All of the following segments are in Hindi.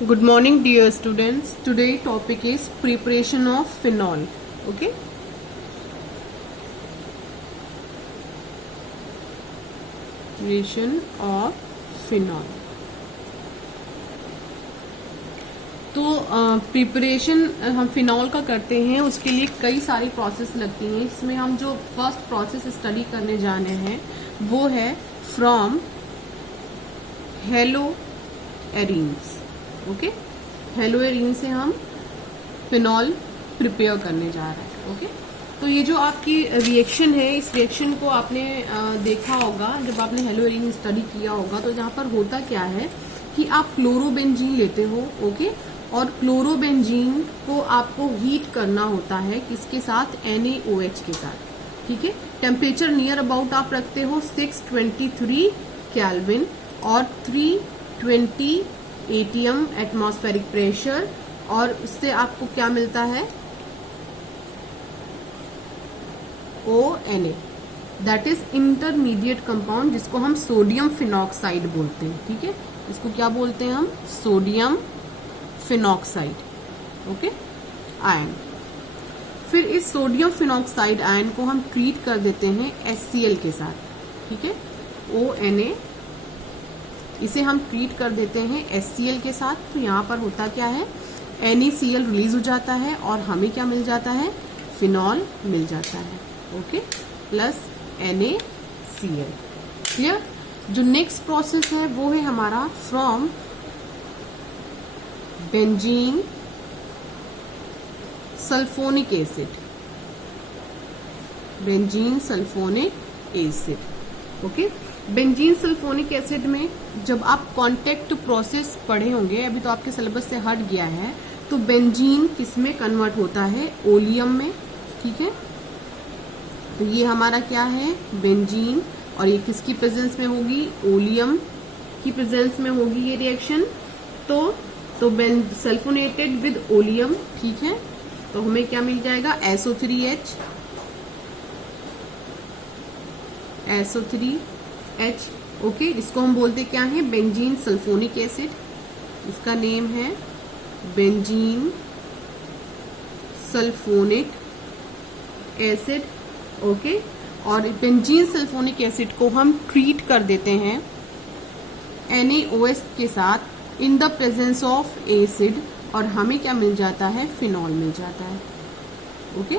Good morning, dear students. Today topic is preparation of phenol. Okay. Preparation of phenol. तो प्रिपरेशन हम फिनॉल का करते हैं, उसके लिए कई सारी प्रोसेस लगती हैं। इसमें हम जो फर्स्ट प्रोसेस स्टडी करने जाने हैं वो है from hello arenes. Okay, hello arene से हम फिनॉल प्रिपेयर करने जा रहे हैं। ओके, तो ये जो आपकी रिएक्शन है, इस रिएक्शन को आपने देखा होगा जब आपने हेलो एरीन स्टडी किया होगा। तो यहाँ पर होता क्या है कि आप क्लोरोबेंजीन लेते हो। ओके, और क्लोरोबेंजीन को आपको हीट करना होता है किसके साथ? NaOH के साथ। ठीक है, टेम्परेचर नियर अबाउट आप रखते हो 623 केल्विन और 320 ATM एटमॉस्फेरिक प्रेशर, और उससे आपको क्या मिलता है? ONA, that is intermediate compound, जिसको हम सोडियम फिनॉक्साइड बोलते हैं। ठीक है, इसको क्या बोलते हैं हम? Sodium phenoxide. Okay, ion. फिर इस सोडियम फिनॉक्साइड आयन को हम ट्रीट कर देते हैं HCl के साथ। ठीक है, ONA, इसे हम ट्रीट कर देते हैं HCl के साथ। तो यहाँ पर होता क्या है? NaCl रिलीज हो जाता है और हमें क्या मिल जाता है? फिनॉल मिल जाता है। Okay, plus NaCl। क्लियर? जो नेक्स्ट प्रोसेस है वो है हमारा from benzene sulphonic acid. Benzene sulphonic acid. Okay, benzene sulphonic acid में जब आप कांटेक्ट प्रोसेस पढ़े होंगे, अभी तो आपके सिलेबस से हट गया है, तो बेंजीन किस में कन्वर्ट होता है? ओलियम में। ठीक है, तो ये हमारा क्या है? बेंजीन, और ये किसकी प्रेजेंस में होगी? ओलियम की प्रेजेंस में होगी ये रिएक्शन। तो सल्फोनेटेड विद ओलियम। ठीक है, तो हमें क्या मिल जाएगा? SO3H। SO3H। ओके, इसको हम बोलते क्या है? Benzene sulphonic acid. इसका नेम है बेंजीन सल्फोनिक एसिड। ओके, और बेंजीन सल्फोनिक एसिड को हम ट्रीट कर देते हैं NaOH के साथ in the presence of acid, और हमें क्या मिल जाता है? फिनॉल मिल जाता है। ओके,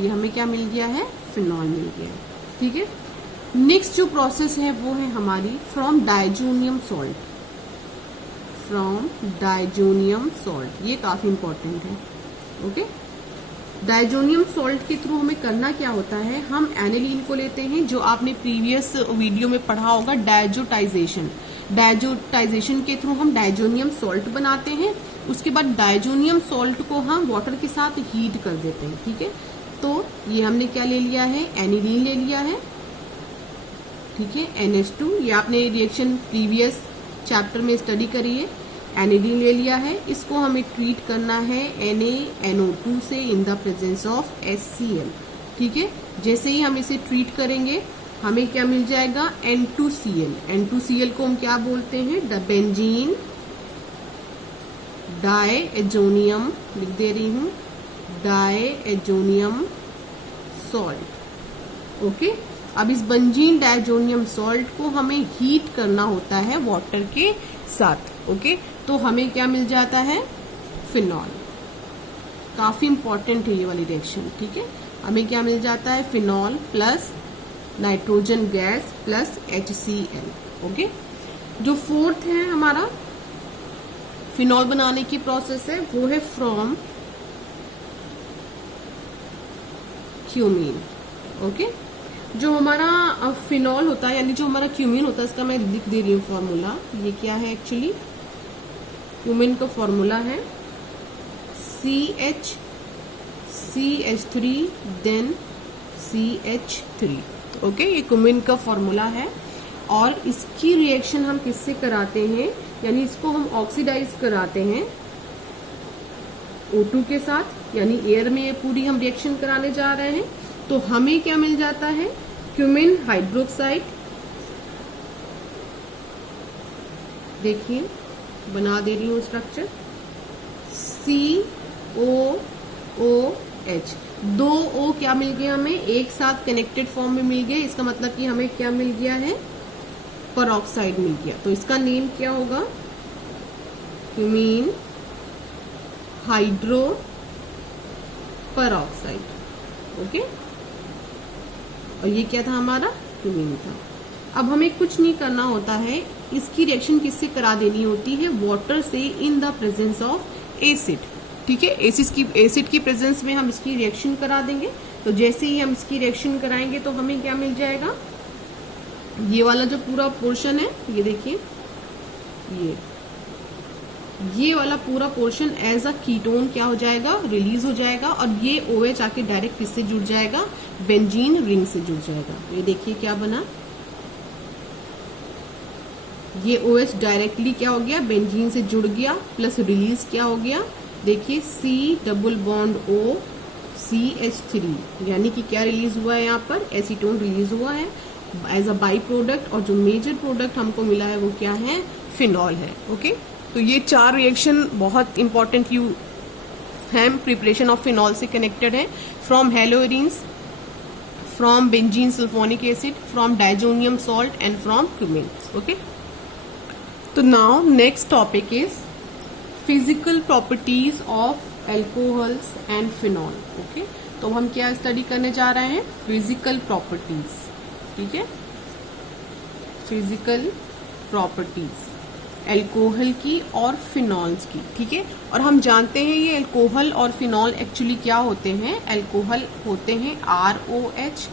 ये हमें क्या मिल गया है? फिनॉल मिल गया है। ठीक है, नेक्स्ट जो प्रोसेस है वो है हमारी from diazonium salt. From diazonium salt, ये काफी इंपॉर्टेंट है। ओके, डाइजोनियम सॉल्ट के थ्रू हमें करना क्या होता है? हम एनिलीन को लेते हैं, जो आपने प्रीवियस वीडियो में पढ़ा होगा, डायजोटाइजेशन। डायजोटाइजेशन के थ्रू हम डाइजोनियम सॉल्ट बनाते हैं। उसके बाद डाइजोनियम सॉल्ट को हम वाटर के साथ हीट कर देते हैं। ठीक है, तो ये हमने क्या ले लिया है? एनिलीन ले लिया है। ठीक है, NH2, ये आपने रिएक्शन प्रीवियस चैप्टर में स्टडी करी है। एनिलीन ले लिया है, इसको हमें ट्रीट करना है NaNO2 से in the presence of HCl। ठीक है, जैसे ही हम इसे ट्रीट करेंगे हमें क्या मिल जाएगा? N2Cl। N2Cl को हम क्या बोलते हैं? द बेंजीन डायएजोनियम, लिख दे रही हूं, डायएजोनियम सॉल्ट। ओके, अब इस बेंजीन डायजोनियम सॉल्ट को हमें हीट करना होता है वाटर के साथ। ओके, तो हमें क्या मिल जाता है? फिनॉल। काफी इंपॉर्टेंट है ये वाली रिएक्शन। ठीक है, हमें क्या मिल जाता है? Phenol plus nitrogen gas plus HCl। Okay, जो फोर्थ है हमारा फिनॉल बनाने की प्रोसेस है वो है फ्रॉम क्यूमीन। ओके, जो हमारा फिनॉल होता है, यानी जो हमारा क्यूमीन होता है, इसका मैं लिख दे रही हूँ फॉर्मूला। ये क्या है एक्चुअली? क्यूमीन का फॉर्मूला है CH3 देन CH3। ओके, ये क्यूमीन का फॉर्मूला है, और इसकी रिएक्शन हम किससे कराते हैं? यानी इसको हम ऑक्सीडाइज कराते हैं O2 के साथ, यानी एयर में ये पूरी हम रिएक्शन कराने जा रहे हैं। तो हमें क्या मिल जाता है? Cumin hydroxide. देखिए बना दे रही हूँ स्ट्रक्चर, COOH, 2 O क्या मिल गया हमें, एक साथ कनेक्टेड फॉर्म में मिल गया। इसका मतलब कि हमें क्या मिल गया है, पेरोक्साइड मिल गया। तो इसका नेम क्या होगा, क्यूमीन हाइड्रो पेरोक्साइड। ओके, और ये क्या था हमारा, क्यूमीन था। अब हमें कुछ नहीं करना होता है, इसकी रिएक्शन किससे करा देनी होती है, वाटर से, in the presence of acid. ठीक है, एसिड की प्रेजेंस में हम इसकी रिएक्शन करा देंगे। तो जैसे ही हम इसकी रिएक्शन कराएंगे तो हमें क्या मिल जाएगा, ये वाला जो पूरा पोर्शन है, ये देखिए, ये वाला पूरा पोर्शन एज अ कीटोन क्या हो जाएगा, रिलीज हो जाएगा। और ये OH आके डायरेक्ट किससे जुड़ जाएगा, बेंजीन रिंग से जुड़ जाएगा। ये देखिए क्या बना, ये OH डायरेक्टली क्या हो गया, बेंजीन से जुड़ गया, प्लस रिलीज क्या हो गया, देखिए C double bond O CH3, यानी कि क्या रिलीज हुआ है, यहाँ पर एसीटोन रिलीज हुआ है एज अ बाई प्रोडक्ट। और जो मेजर प्रोडक्ट हमको मिला है वो क्या है, फिनॉल है। ओके, तो ये 4 रिएक्शन बहुत इंपॉर्टेंट है, प्रिपरेशन ऑफ फिनॉल से कनेक्टेड है, from haloarenes, from benzene sulphonic acid, from diazonium salt and from cumene. Okay, तो now next topic is physical properties of alcohols and phenol. Okay, तो हम क्या स्टडी करने जा रहे हैं, फिजिकल प्रॉपर्टीज। ठीक है, फिजिकल प्रॉपर्टीज एल्कोहल की और फिनॉल्स की। ठीक है, और हम जानते हैं ये एल्कोहल और फिनॉल एक्चुअली क्या होते हैं, एल्कोहल होते हैं ROH,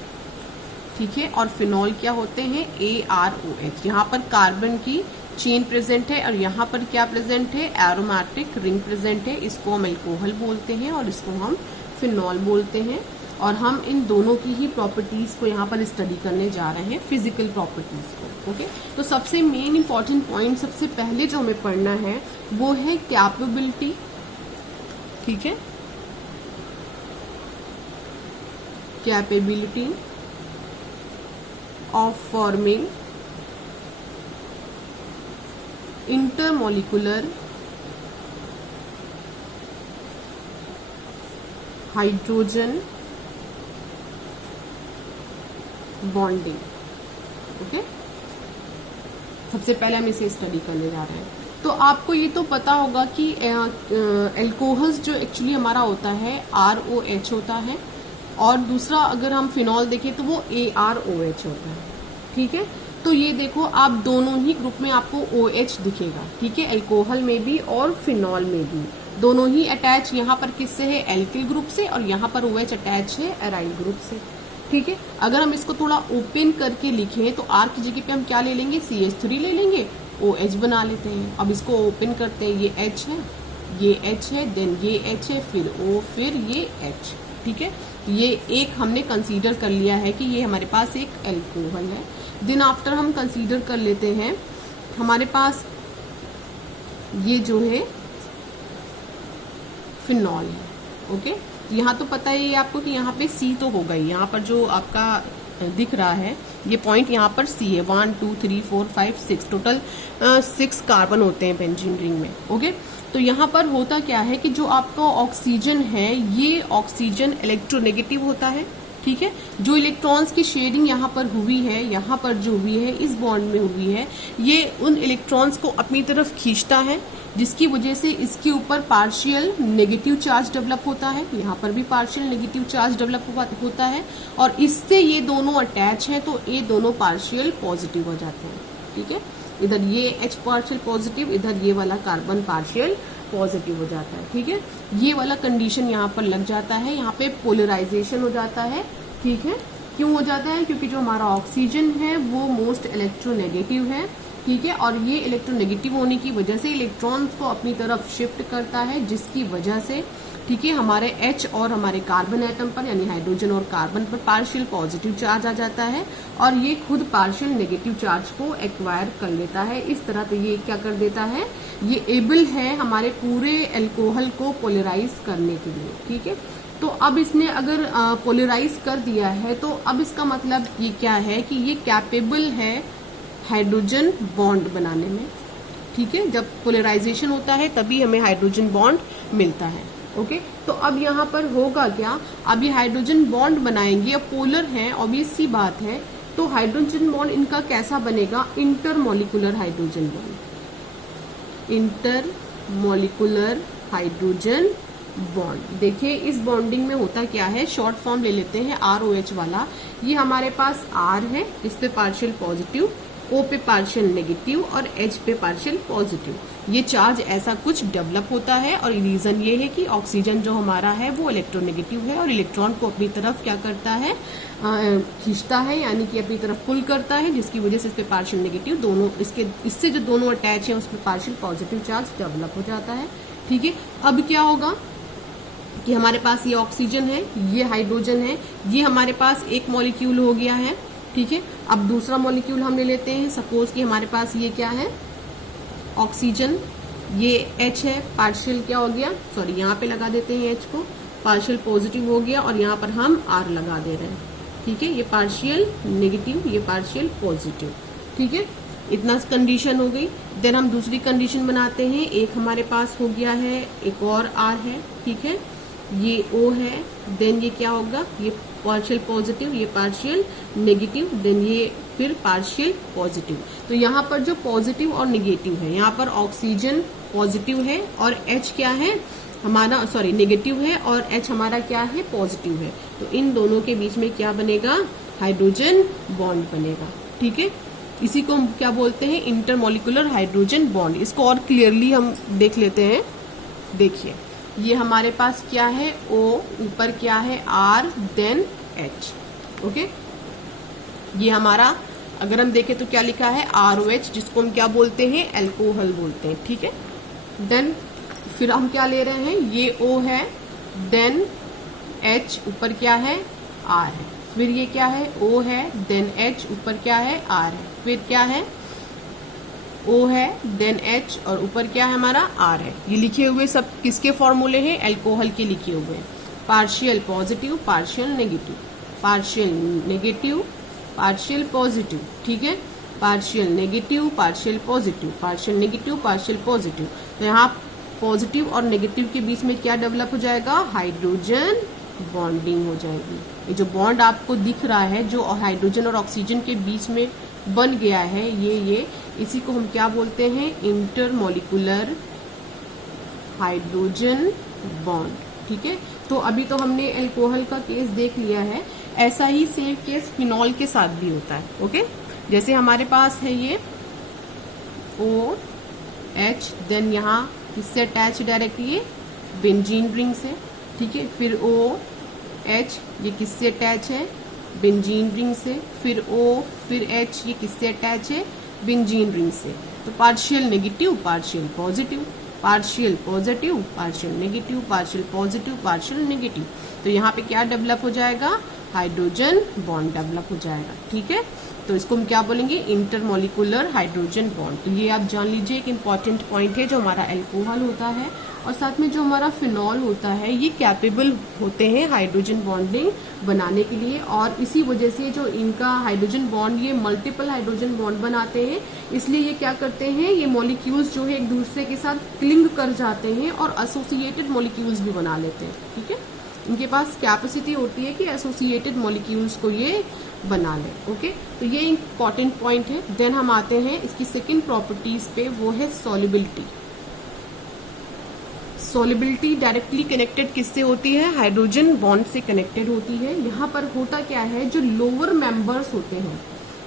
ठीक है, और फिनॉल क्या होते हैं, AROH। यहाँ पर कार्बन की चेन प्रेजेंट है और यहाँ पर क्या प्रेजेंट है, एरोमेटिक रिंग प्रेजेंट है। इसको हम एल्कोहल बोलते हैं और इसको हम फिनॉल बोलते हैं। और हम इन दोनों की ही प्रॉपर्टीज को यहाँ पर स्टडी करने जा रहे हैं, फिजिकल प्रॉपर्टीज को। ओके, तो सबसे मेन इंपॉर्टेंट पॉइंट सबसे पहले जो हमें पढ़ना है वो है कैपेबिलिटी। ठीक है, capability of forming intermolecular hydrogen bonding. Okay, सबसे पहले हम इसे स्टडी करने जा रहे हैं। तो आपको ये तो पता होगा कि एल्कोहल्स जो एक्चुअली हमारा होता है ROH होता है, और दूसरा अगर हम फिनॉल देखें तो वो AROH होता है। ठीक है, तो ये देखो आप दोनों ही ग्रुप में आपको OH दिखेगा। ठीक है, एल्कोहल में भी और फिनॉल में भी, दोनों ही अटैच यहाँ पर किससे है, एल्किल ग्रुप से, और यहाँ पर OH अटैच है एराइल ग्रुप से। ठीक है, अगर हम इसको थोड़ा ओपन करके लिखें तो R की जगह पे हम क्या ले लेंगे, CH3 ले लेंगे, OH बना लेते हैं। अब इसको ओपन करते हैं, ये H है, ये H है, देन ये H है, फिर O, फिर ये H। ठीक है, ये एक हमने कंसीडर कर लिया है कि ये हमारे पास एक एल्कोहल है। देन आफ्टर हम कंसीडर कर लेते हैं हमारे पास ये जो है फिनॉल है। ओके, यहाँ तो पता है आपको कि यहाँ पे C तो होगा ही, यहाँ पर जो आपका दिख रहा है ये पॉइंट, यहाँ पर C है। 1 2 3 4 5 6 टोटल 6 कार्बन होते हैं बेंजीन रिंग में। ओके, तो यहाँ पर होता क्या है कि जो आपका ऑक्सीजन है, ये ऑक्सीजन इलेक्ट्रोनेगेटिव होता है। ठीक है, जो इलेक्ट्रॉन्स की शेडिंग यहाँ पर हुई है, यहाँ पर जो हुई है इस बॉन्ड में हुई है, ये उन इलेक्ट्रॉन्स को अपनी तरफ खींचता है, जिसकी वजह से इसके ऊपर पार्शियल नेगेटिव चार्ज डेवलप होता है, यहाँ पर भी पार्शियल नेगेटिव चार्ज डेवलप होता है, और इससे ये दोनों अटैच हैं तो ये दोनों पार्शियल पॉजिटिव हो जाते हैं। ठीक है, इधर ये H पार्शियल पॉजिटिव, इधर ये वाला कार्बन पार्शियल पॉजिटिव हो जाता है। ठीक है, ये वाला कंडीशन यहाँ पर लग जाता है, यहाँ पे पोलराइजेशन हो जाता है। ठीक है, क्यों हो जाता है, क्योंकि जो हमारा ऑक्सीजन है वो मोस्ट इलेक्ट्रोनेगेटिव है। ठीक है, और ये इलेक्ट्रोनेगेटिव होने की वजह से इलेक्ट्रॉन्स को अपनी तरफ शिफ्ट करता है, जिसकी वजह से ठीक है हमारे H और हमारे कार्बन एटम पर, यानी हाइड्रोजन और कार्बन पर पार्शियल पॉजिटिव चार्ज आ जाता है, और ये खुद पार्शियल नेगेटिव चार्ज को एक्वायर कर लेता है। इस तरह तो ये क्या कर देता है, ये एबल है हमारे पूरे एल्कोहल को पोलराइज करने के लिए। ठीक है, तो अब इसने अगर पोलराइज कर दिया है तो अब इसका मतलब ये क्या है कि ये कैपेबल है हाइड्रोजन बॉन्ड बनाने में। ठीक है, जब पोलराइजेशन होता है तभी हमें हाइड्रोजन बॉन्ड मिलता है। ओके, तो अब यहाँ पर होगा क्या, अब ये हाइड्रोजन बॉन्ड बनाएंगे, अब पोलर है, ऑब्वियस सी बात है, तो हाइड्रोजन बॉन्ड इनका कैसा बनेगा, intermolecular hydrogen bond, intermolecular hydrogen bond. देखिए इस बॉन्डिंग में होता क्या है, शॉर्ट फॉर्म ले लेते हैं ROH वाला, ये हमारे पास R है, इस पे पार्शियल पॉजिटिव, O पे पार्शियल नेगेटिव और H पे पार्शियल पॉजिटिव, ये चार्ज ऐसा कुछ डेवलप होता है। और रीजन ये है कि ऑक्सीजन जो हमारा है वो इलेक्ट्रोनेगेटिव है और इलेक्ट्रॉन को अपनी तरफ क्या करता है, खींचता है, यानी कि अपनी तरफ पुल करता है, जिसकी वजह से इस पे पार्शियल नेगेटिव दोनों, इससे जो दोनों अटैच है उस पर पार्शियल पॉजिटिव चार्ज डेवलप हो जाता है। ठीक है, अब क्या होगा कि हमारे पास ये ऑक्सीजन है, ये हाइड्रोजन है, ये हमारे पास एक मॉलिक्यूल हो गया है। ठीक है, अब दूसरा मॉलिक्यूल हम ले लेते हैं, सपोज कि हमारे पास ये क्या है, ऑक्सीजन, ये H है, पार्शियल क्या हो गया, सॉरी यहाँ पे लगा देते हैं H को, पार्शियल पॉजिटिव हो गया और यहाँ पर हम R लगा दे रहे हैं। ठीक है, ये पार्शियल नेगेटिव, ये पार्शियल पॉजिटिव। ठीक है, इतना कंडीशन हो गई। देन हम दूसरी कंडीशन बनाते हैं, एक हमारे पास हो गया है, एक और R है। ठीक है, ये O है, देन ये क्या होगा, ये पार्शियल पॉजिटिव, ये पार्शियल नेगेटिव, देन ये फिर पार्शियल पॉजिटिव। तो यहाँ पर जो पॉजिटिव और नेगेटिव है, यहाँ पर ऑक्सीजन पॉजिटिव है और H क्या है हमारा, सॉरी नेगेटिव है और H हमारा क्या है, पॉजिटिव है। तो इन दोनों के बीच में क्या बनेगा, हाइड्रोजन बॉन्ड बनेगा। ठीक है, इसी को हम क्या बोलते हैं, इंटरमॉलिक्यूलर हाइड्रोजन बॉन्ड। इसको और क्लियरली हम देख लेते हैं। देखिए ये हमारे पास क्या है, O, ऊपर क्या है R, देन H। ओके, ये हमारा अगर हम देखें तो क्या लिखा है, ROH, जिसको हम क्या बोलते हैं, अल्कोहल बोलते हैं। ठीक है, देन फिर हम क्या ले रहे हैं, ये O है, देन H, ऊपर क्या है, R है, फिर ये क्या है, O है, देन H, ऊपर क्या है, R है, फिर क्या है, O है, देन H और ऊपर क्या है हमारा, R है। ये लिखे हुए सब किसके फॉर्मूले हैं, अल्कोहल के लिखे हुए हैं, partial positive, partial negative, partial negative, partial positive. ठीक है, partial negative, partial positive, partial negative, partial positive. तो यहाँ पॉजिटिव और नेगेटिव के बीच में क्या डेवलप हो जाएगा, हाइड्रोजन बॉन्डिंग हो जाएगी। ये जो बॉन्ड आपको दिख रहा है, जो हाइड्रोजन और ऑक्सीजन के बीच में बन गया है, ये इसी को हम क्या बोलते हैं, इंटरमॉलिक्यूलर हाइड्रोजन बॉन्ड। ठीक है, तो अभी तो हमने अल्कोहल का केस देख लिया है, ऐसा ही सेम केस फिनॉल के साथ भी होता है। ओके, जैसे हमारे पास है ये OH, देन यहाँ किससे अटैच डायरेक्ट, ये बेंजीन रिंग से। ठीक है, फिर OH, ये किससे अटैच है, बेंजीन रिंग से, फिर O, फिर H, ये किससे अटैच है, बेंजीन रिंग से। तो partial negative, partial positive, partial positive, partial negative, partial positive, partial negative. तो यहाँ पे क्या डेवलप हो जाएगा, हाइड्रोजन बॉन्ड डेवलप हो जाएगा। ठीक है, तो इसको हम क्या बोलेंगे, इंटरमॉलिक्यूलर हाइड्रोजन बॉन्ड। तो ये आप जान लीजिए एक इंपॉर्टेंट पॉइंट है, जो हमारा अल्कोहल होता है और साथ में जो हमारा फिनॉल होता है, ये कैपेबल होते हैं हाइड्रोजन बॉन्डिंग बनाने के लिए। और इसी वजह से जो इनका हाइड्रोजन बॉन्ड, ये मल्टीपल हाइड्रोजन बॉन्ड बनाते हैं, इसलिए ये क्या करते हैं, ये मॉलिक्यूल्स जो है एक दूसरे के साथ क्लिंग कर जाते हैं और एसोसिएटेड मॉलिक्यूल्स भी बना लेते हैं। ठीक है, इनके पास कैपेसिटी होती है कि एसोसिएटेड मॉलिक्यूल्स को ये बना ले। ओके, तो ये इंपॉर्टेंट पॉइंट है। देन हम आते हैं इसकी सेकंड प्रॉपर्टीज पे, वो है सॉल्युबिलिटी। सॉल्युबिलिटी डायरेक्टली कनेक्टेड किससे होती है, हाइड्रोजन बॉन्ड से कनेक्टेड होती है। यहाँ पर होता क्या है, जो लोअर मेंबर्स होते हैं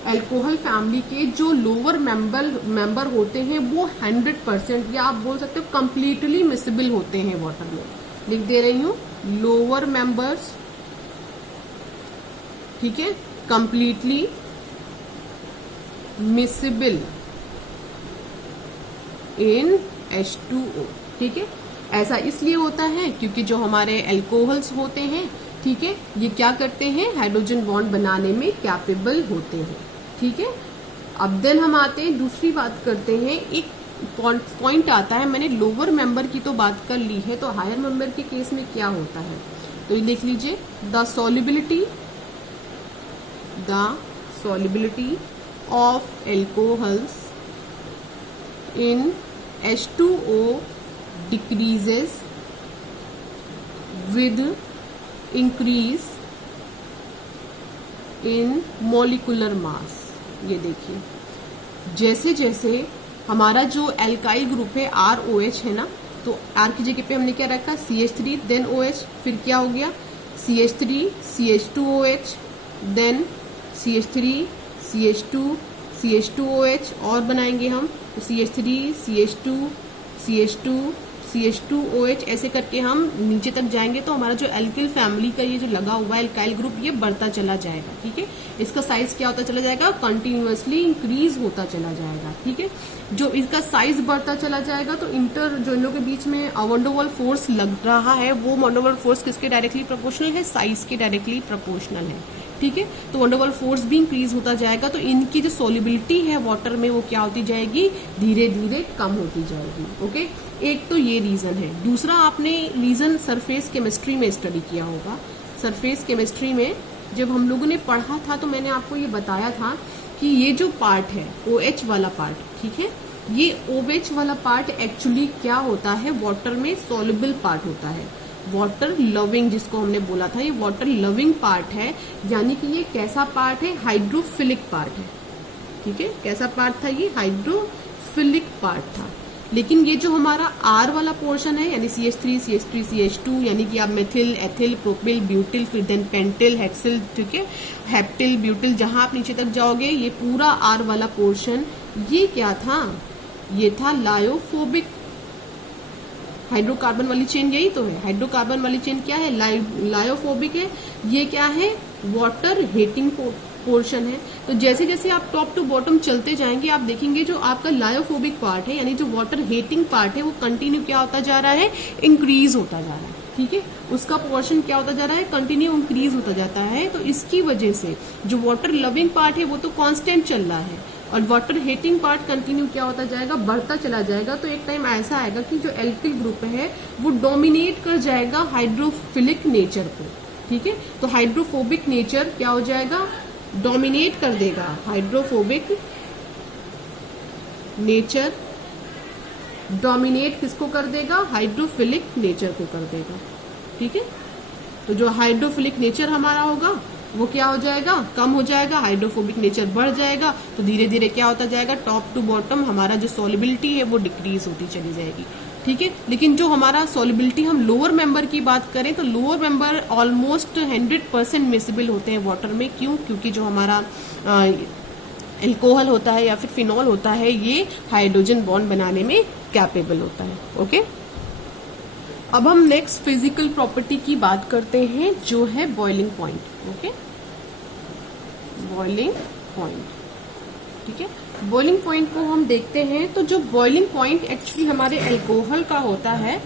अल्कोहल फैमिली के, जो लोअर मेंबर होते हैं वो 100% या आप बोल सकते हो कंप्लीटली मिसिबल होते हैं वाटर में। लिख दे रही हूँ, लोअर मेंबर्स, ठीक है, कंप्लीटली मिसिबल इन H2O। ठीक है, ऐसा इसलिए होता है क्योंकि जो हमारे अल्कोहल्स होते हैं, ठीक है, ये क्या करते हैं, हाइड्रोजन बॉन्ड बनाने में कैपेबल होते हैं। ठीक है, अब देन हम आते हैं, दूसरी बात करते हैं, एक पॉइंट आता है, मैंने लोअर मेंबर की तो बात कर ली है, तो हायर मेंबर के केस में क्या होता है, तो ये देख लीजिए, the solubility of alcohols in H2O decreases with increase in molecular mass। ये देखिए, जैसे जैसे हमारा जो एल्काइल ग्रुप है ROH है ना, तो R की जगह पे हमने क्या रखा, CH3 देन OH, फिर क्या हो गया CH3 CH2OH then CH3 CH2 CH2OH, और बनाएंगे हम तो CH3 CH2 CH2 CH2OH, ऐसे करके हम नीचे तक जाएंगे तो हमारा जो एल्किल फैमिली का ये जो लगा हुआ है एल्काइल ग्रुप ये बढ़ता चला जाएगा। ठीक है, इसका साइज क्या होता चला जाएगा, कंटिन्यूअसली इंक्रीज होता चला जाएगा। ठीक है, जो इसका साइज बढ़ता चला जाएगा तो इंटर जो इन लोगों के बीच में वंडरवॉल फोर्स लग रहा है, वो वंडरवॉल फोर्स किसके डायरेक्टली प्रोपोर्शनल है, साइज के डायरेक्टली प्रोपोर्शनल है। ठीक है, तो वंडरवॉल फोर्स भी इंक्रीज होता जाएगा, तो इनकी जो सॉल्युबिलिटी है वाटर में वो क्या होती जाएगी, धीरे धीरे कम होती जाएगी। ओके, एक तो ये रीजन है। दूसरा, आपने रीजन सरफेस केमिस्ट्री में स्टडी किया होगा। सरफेस केमिस्ट्री में जब हम लोगों ने पढ़ा था तो मैंने आपको ये बताया था कि ये जो पार्ट है OH वाला पार्ट, ठीक है, ये OH वाला पार्ट एक्चुअली क्या होता है, वाटर में सॉल्युबल पार्ट होता है, वाटर लविंग जिसको हमने बोला था, ये वाटर लविंग पार्ट है। यानी कि ये कैसा पार्ट है, हाइड्रोफिलिक पार्ट है। ठीक है, कैसा पार्ट था, ये हाइड्रोफिलिक पार्ट था। लेकिन ये जो हमारा R वाला पोर्शन है, यानी CH3 CH3 CH2, यानी कि आप मेथिल एथिल प्रोपिल ब्यूटिल फिर देन पेंटिल हेक्सिल, ठीक है, हेप्टिल ब्यूटिल, जहां आप नीचे तक जाओगे ये पूरा R वाला पोर्शन ये क्या था, ये था लायोफोबिक। हाइड्रोकार्बन वाली चेन यही तो है, हाइड्रोकार्बन वाली चेन क्या है, लायोफोबिक है। ये क्या है, वाटर हेटिंग पोर्शन है। तो जैसे जैसे आप टॉप टू बॉटम चलते जाएंगे आप देखेंगे जो आपका लायोफोबिक पार्ट है, यानी जो वाटर हेटिंग पार्ट है, वो कंटिन्यू क्या होता जा रहा है, इंक्रीज होता जा रहा है। ठीक है, उसका पोर्शन क्या होता जा रहा है, कंटिन्यू इंक्रीज होता जाता है। तो इसकी वजह से जो वाटर लविंग पार्ट है वो तो कांस्टेंट चल रहा है, और वाटर हेटिंग पार्ट कंटिन्यू क्या होता जाएगा, बढ़ता चला जाएगा। तो एक टाइम ऐसा आएगा कि जो एल्किल ग्रुप है वो डोमिनेट कर जाएगा हाइड्रोफिलिक नेचर को। ठीक है, तो हाइड्रोफोबिक नेचर क्या हो जाएगा, डोमिनेट कर देगा। हाइड्रोफोबिक नेचर डोमिनेट किसको कर देगा, हाइड्रोफिलिक नेचर को कर देगा। ठीक है, तो जो हाइड्रोफिलिक नेचर हमारा होगा वो क्या हो जाएगा, कम हो जाएगा, हाइड्रोफोबिक नेचर बढ़ जाएगा। तो धीरे धीरे क्या होता जाएगा, टॉप टू बॉटम हमारा जो सॉल्युबिलिटी है वो डिक्रीज होती चली जाएगी। ठीक है, लेकिन जो हमारा सॉल्युबिलिटी हम लोअर मेंबर की बात करें तो लोअर मेंबर ऑलमोस्ट 100% मिसिबल होते हैं वाटर में। क्यों, क्योंकि जो हमारा एल्कोहल होता है या फिर फिनॉल होता है ये हाइड्रोजन बॉन्ड बनाने में कैपेबल होता है। ओके, अब हम नेक्स्ट फिजिकल प्रॉपर्टी की बात करते हैं जो है boiling point. Okay, boiling point, ठीक है, बॉइलिंग पॉइंट को हम देखते हैं। तो जो बॉइलिंग पॉइंट एक्चुअली हमारे एल्कोहल का होता है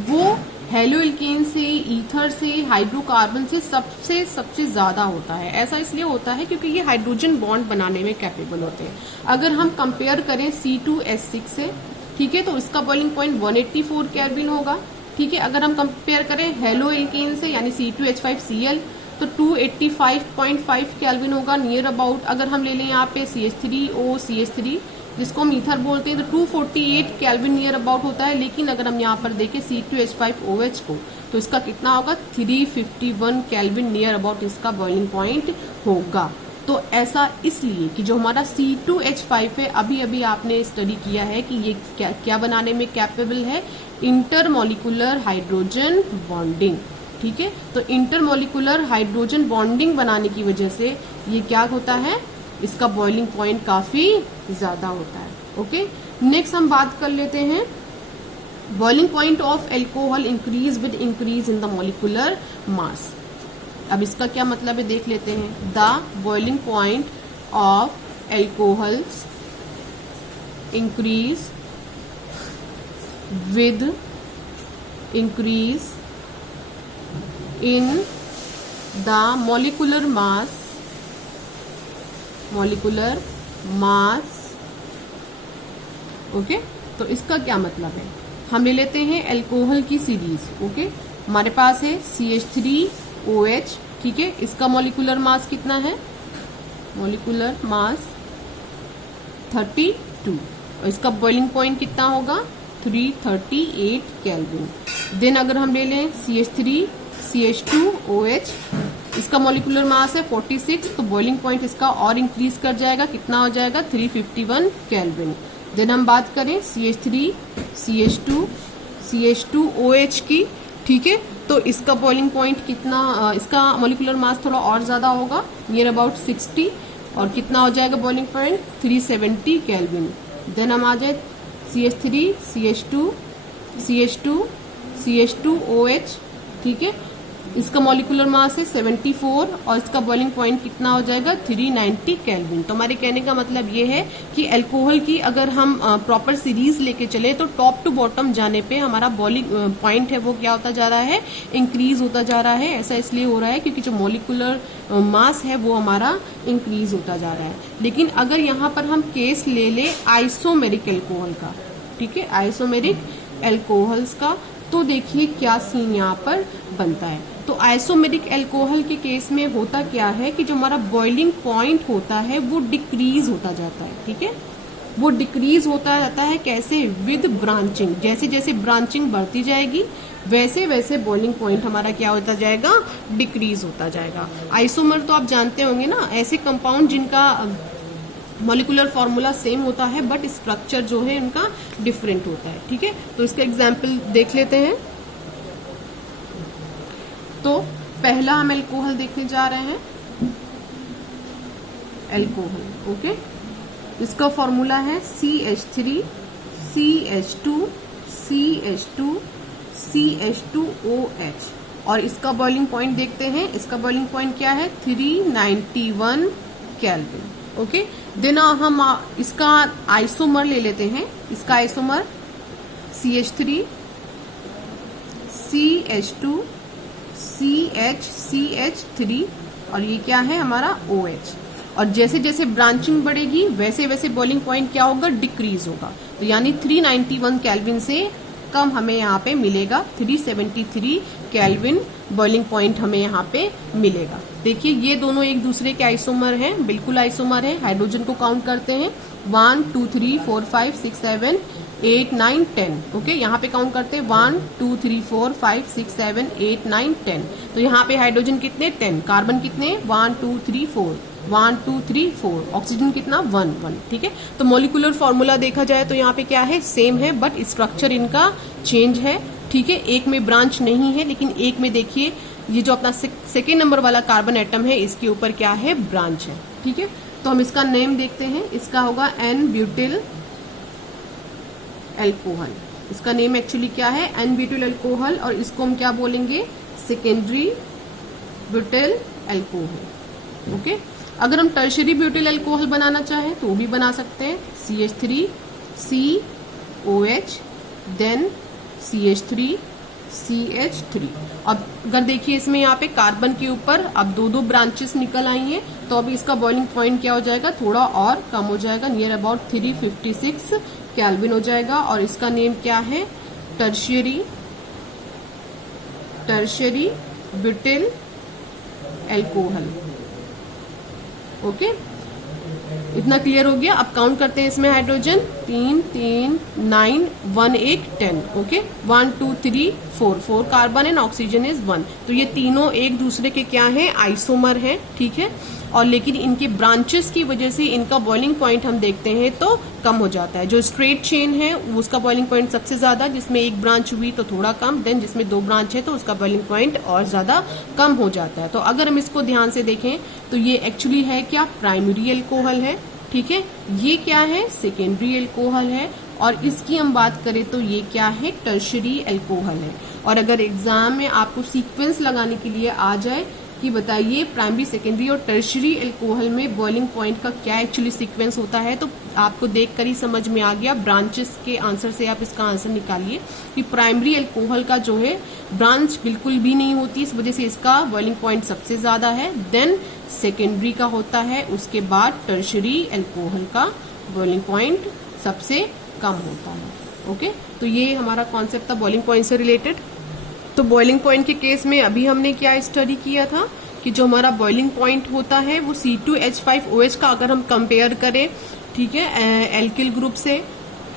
वो हेलोएल्केन से, ईथर से, हाइड्रोकार्बन से सबसे ज्यादा होता है। ऐसा इसलिए होता है क्योंकि ये हाइड्रोजन बॉन्ड बनाने में कैपेबल होते हैं। अगर हम कंपेयर करें C2H6 से, ठीक है, तो इसका बॉइलिंग पॉइंट 184 केल्विन होगा। ठीक है, अगर हम कंपेयर करें हेलोएल्केन से यानी C2H5Cl तो 285.5 केल्विन होगा नियर अबाउट। अगर हम ले लें यहाँ पे CH3OCH3 जिसको हम ईथर बोलते हैं तो 248 केल्विन नियर अबाउट होता है। लेकिन अगर हम यहाँ पर देखें C2H5OH को तो इसका कितना होगा, 351 केल्विन नियर अबाउट इसका बॉइलिंग पॉइंट होगा। तो ऐसा इसलिए कि जो हमारा C2H5 है, अभी अभी आपने स्टडी किया है कि ये क्या बनाने में कैपेबल है, इंटरमोलिकुलर हाइड्रोजन बॉन्डिंग। ठीक है, तो इंटरमोलिकुलर हाइड्रोजन बॉन्डिंग बनाने की वजह से ये क्या होता है, इसका बॉइलिंग पॉइंट काफी ज्यादा होता है। ओके, नेक्स्ट हम बात कर लेते हैं boiling point of alcohol increase with increase in the molecular mass. अब इसका क्या मतलब है देख लेते हैं। The boiling point of alcohols increase with increase in the molecular mass। Okay, तो इसका क्या मतलब है, हम ले लेते हैं एल्कोहल की सीरीज। ओके, हमारे पास है CH3OH, ठीक है, इसका मॉलिकुलर मास कितना है, मॉलिकुलर मास 32। और इसका बॉइलिंग पॉइंट कितना होगा 338 केल्विन। देन अगर हम ले लें CH3 CH2OH, इसका मॉलिक्यूलर मास है 46, तो बॉइलिंग पॉइंट इसका और इंक्रीज कर जाएगा, कितना हो जाएगा 351 केल्विन। देन हम बात करें CH3 CH2 CH2OH की, ठीक है, तो इसका बॉइलिंग पॉइंट कितना, इसका मॉलिक्यूलर मास थोड़ा और ज्यादा होगा, नियर अबाउट 60, और कितना हो जाएगा बॉइलिंग पॉइंट 370 केल्विन। देन हम आ जाए CH3 CH2 CH2 CH2OH, ठीक है, इसका मॉलिक्यूलर मास है 74 और इसका बॉइलिंग पॉइंट कितना हो जाएगा 390 केल्विन। तो हमारे कहने का मतलब ये है कि अल्कोहल की अगर हम प्रॉपर सीरीज लेके चले तो टॉप टू बॉटम जाने पे हमारा बॉइलिंग पॉइंट है वो क्या होता जा रहा है, इंक्रीज होता जा रहा है। ऐसा इसलिए हो रहा है क्योंकि जो मॉलिक्यूलर मास है वो हमारा इंक्रीज होता जा रहा है। लेकिन अगर यहाँ पर हम केस ले ले आइसोमेरिक अल्कोहल का, ठीक है, आइसोमेरिक अल्कोहल्स का, तो देखिए क्या सीन यहाँ पर बनता है। तो आइसोमेरिक अल्कोहल के केस में होता क्या है कि जो हमारा बॉइलिंग पॉइंट होता है वो डिक्रीज होता जाता है, ठीक है, वो डिक्रीज होता जाता है। कैसे? विद ब्रांचिंग, जैसे जैसे ब्रांचिंग बढ़ती जाएगी वैसे वैसे बॉइलिंग पॉइंट हमारा क्या होता जाएगा, डिक्रीज होता जाएगा। आइसोमर तो आप जानते होंगे ना, ऐसे कंपाउंड जिनका मॉलिक्यूलर फॉर्मूला सेम होता है बट स्ट्रक्चर जो है उनका डिफरेंट होता है, ठीक है। तो इसका एग्जाम्पल देख लेते हैं। तो पहला हम अल्कोहल देखने जा रहे हैं, अल्कोहल, ओके। इसका फॉर्मूला है CH3 CH2 CH2 CH2OH, और इसका बॉइलिंग पॉइंट देखते हैं। इसका बॉइलिंग पॉइंट क्या है 391 केल्विन, ओके। देन हम इसका आइसोमर ले लेते हैं। इसका आइसोमर CH3 CH2 CH3 और ये क्या है हमारा OH। और जैसे जैसे ब्रांचिंग बढ़ेगी वैसे वैसे बॉइलिंग पॉइंट क्या होगा, डिक्रीज होगा। तो यानी 391 केल्विन से कम हमें यहाँ पे मिलेगा 373 केल्विन बॉइलिंग पॉइंट हमें यहाँ पे मिलेगा। देखिए ये दोनों एक दूसरे के आइसोमर हैं, बिल्कुल आइसोमर है। हाइड्रोजन को काउंट करते हैं 1 2 3 4 5 6 7 8 9 10, ओके। यहाँ पे काउंट करते हैं 1 2 3 4 5 6 7 8 9 10। तो यहाँ पे हाइड्रोजन कितने 10, कार्बन कितने 1 2 3 4 1 2 3 4, ऑक्सीजन कितना 1 1, ठीक है। तो मॉलिक्यूलर फॉर्मूला देखा जाए तो यहाँ पे क्या है, सेम है बट स्ट्रक्चर इनका चेंज है, ठीक है। एक में ब्रांच नहीं है लेकिन एक में देखिए ये जो अपना सेकेंड नंबर वाला कार्बन एटम है इसके ऊपर क्या है, ब्रांच है, ठीक है। तो हम इसका नेम देखते हैं। इसका होगा N-ब्यूटिल अल्कोहल। इसका नेम एक्चुअली क्या है, N-ब्यूटिल अल्कोहल, और इसको हम क्या बोलेंगे, सेकेंडरी ब्यूटिल अल्कोहल, ओके। अगर हम टर्शरी ब्यूटिल अल्कोहल बनाना चाहें तो भी बना सकते हैं। CH3 COH then CH3 CH3। अब अगर देखिए इसमें यहाँ पे कार्बन के ऊपर अब दो ब्रांचेस निकल आई हैं तो अभी इसका बॉइलिंग पॉइंट क्या हो जाएगा, थोड़ा और कम हो जाएगा, नियर अबाउट 356 केल्विन हो जाएगा। और इसका नेम क्या है, टर्शियरी ब्यूटिल अल्कोहल, ओके। इतना क्लियर हो गया। अब काउंट करते हैं इसमें hydrogen 3 3 9 1 1 10, okay. 1 2 3 4 4 carbon and oxygen is 1। तो ये तीनों एक दूसरे के क्या हैं, आइसोमर हैं, ठीक है। और लेकिन इनके ब्रांचेस की वजह से इनका बॉइलिंग पॉइंट हम देखते हैं तो कम हो जाता है। जो स्ट्रेट चेन है उसका बॉइलिंग पॉइंट सबसे ज्यादा, जिसमें एक ब्रांच हुई तो थोड़ा कम, देन जिसमें 2 ब्रांच है तो उसका बॉइलिंग पॉइंट और ज्यादा कम हो जाता है। तो अगर हम इसको ध्यान से देखें तो ये एक्चुअली है क्या, प्राइमरी अल्कोहल है, ठीक है। ये क्या है, सेकेंडरी अल्कोहल है। और इसकी हम बात करें तो ये क्या है, टर्शरी अल्कोहल है। और अगर एग्जाम में आपको सीक्वेंस लगाने के लिए आ जाए कि बताइए प्राइमरी, सेकेंडरी और टर्शरी अल्कोहल में बॉइलिंग पॉइंट का क्या एक्चुअली सीक्वेंस होता है, तो आपको देखकर ही समझ में आ गया। ब्रांचेस के आंसर से आप इसका आंसर निकालिए कि प्राइमरी अल्कोहल का जो है ब्रांच बिल्कुल भी नहीं होती, इस वजह से इसका बॉइलिंग पॉइंट सबसे ज्यादा है। देन सेकेंडरी का होता है, उसके बाद टर्शरी अल्कोहल का बॉइलिंग पॉइंट सबसे कम होता है, ओके। तो ये हमारा कॉन्सेप्ट था बॉइलिंग पॉइंट से रिलेटेड। तो बॉइलिंग पॉइंट के केस में अभी हमने क्या स्टडी किया था कि जो हमारा बॉइलिंग पॉइंट होता है वो C2H5OH का अगर हम कंपेयर करें, ठीक है, एल्किल ग्रुप से,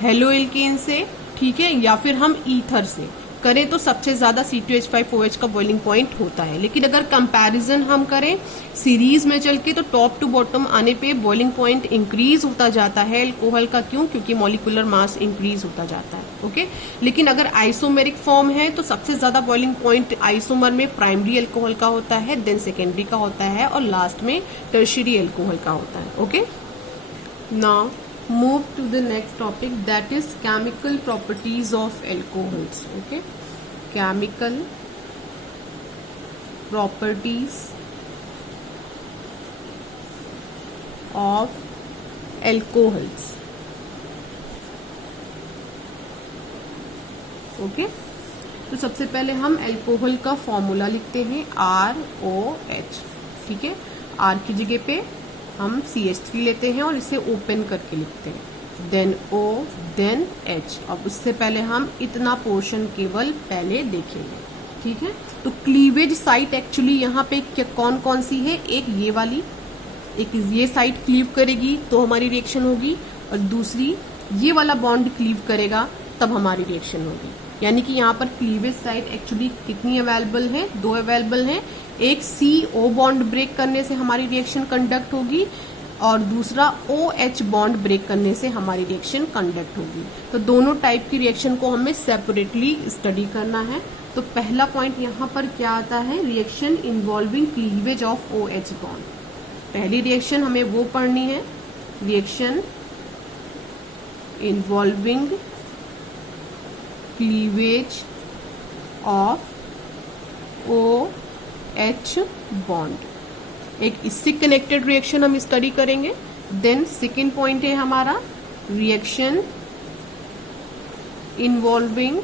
हेलो एल्केन से, ठीक है, या फिर हम ईथर से करें तो सबसे ज्यादा C2H5OH का बॉइलिंग पॉइंट होता है। लेकिन अगर कंपैरिजन हम करें सीरीज में चल के तो टॉप टू बॉटम आने पे बॉइलिंग पॉइंट इंक्रीज होता जाता है अल्कोहल का। क्यों? क्योंकि मॉलिक्यूलर मास इंक्रीज होता जाता है। ओके, लेकिन अगर आइसोमेरिक फॉर्म है तो सबसे ज्यादा बॉइलिंग पॉइंट आइसोमर में प्राइमरी अल्कोहल का होता है, देन सेकेंडरी का होता है, और लास्ट में टर्शियरी अल्कोहल का होता है। Okay, now move to the next topic, that is chemical properties of alcohols. Okay, chemical properties of alcohols. Okay, तो सबसे पहले हम अल्कोहल का फॉर्मूला लिखते हैं ROH। ठीक है, R की जगह पे हम CH3 लेते हैं और इसे ओपन करके लिखते हैं, देन O देन H। अब उससे पहले हम इतना पोर्शन केवल पहले देखेंगे। ठीक है, तो क्लीवेज साइट एक्चुअली यहाँ पे कौन कौन सी है? एक ये वाली, एक ये साइट क्लीव करेगी तो हमारी रिएक्शन होगी, और दूसरी ये वाला बॉन्ड क्लीव करेगा तब हमारी रिएक्शन होगी। यानी कि यहाँ पर क्लीवेज साइट एक्चुअली कितनी अवेलेबल है? 2 अवेलेबल है। एक CO बॉन्ड ब्रेक करने से हमारी रिएक्शन कंडक्ट होगी, और दूसरा OH बॉन्ड ब्रेक करने से हमारी रिएक्शन कंडक्ट होगी। तो दोनों टाइप की रिएक्शन को हमें सेपरेटली स्टडी करना है। तो पहला पॉइंट यहाँ पर क्या आता है? Reaction involving cleavage of OH bond. पहली रिएक्शन हमें वो पढ़नी है, reaction involving cleavage of OH bond. एक इससे कनेक्टेड रिएक्शन हम स्टडी करेंगे। देन सेकेंड पॉइंट है हमारा reaction involving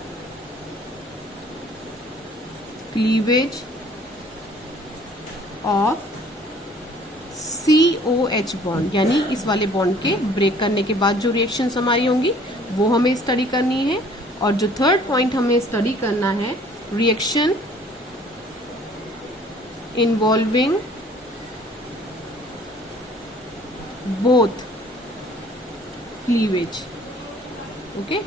cleavage of COH bond, यानी इस वाले बॉन्ड के ब्रेक करने के बाद जो रिएक्शंस हमारी होंगी वो हमें स्टडी करनी है। और जो थर्ड पॉइंट हमें स्टडी करना है, reaction involving both cleavage. Okay,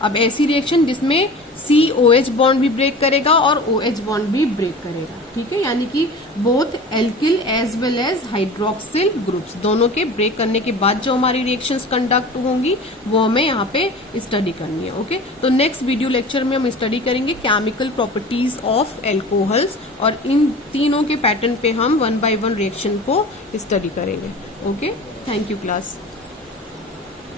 अब ऐसी रिएक्शन जिसमें COH बॉन्ड भी ब्रेक करेगा और OH बॉन्ड भी ब्रेक करेगा। ठीक है, यानी कि both alkyl as well as hydroxyl groups दोनों के ब्रेक करने के बाद जो हमारी रिएक्शंस कंडक्ट होंगी वो हमें यहाँ पे स्टडी करनी है। ओके, तो नेक्स्ट वीडियो लेक्चर में हम स्टडी करेंगे केमिकल प्रॉपर्टीज ऑफ एल्कोहल्स, और इन तीनों के पैटर्न पे हम 1 by 1 रिएक्शन को स्टडी करेंगे। Okay, thank you class.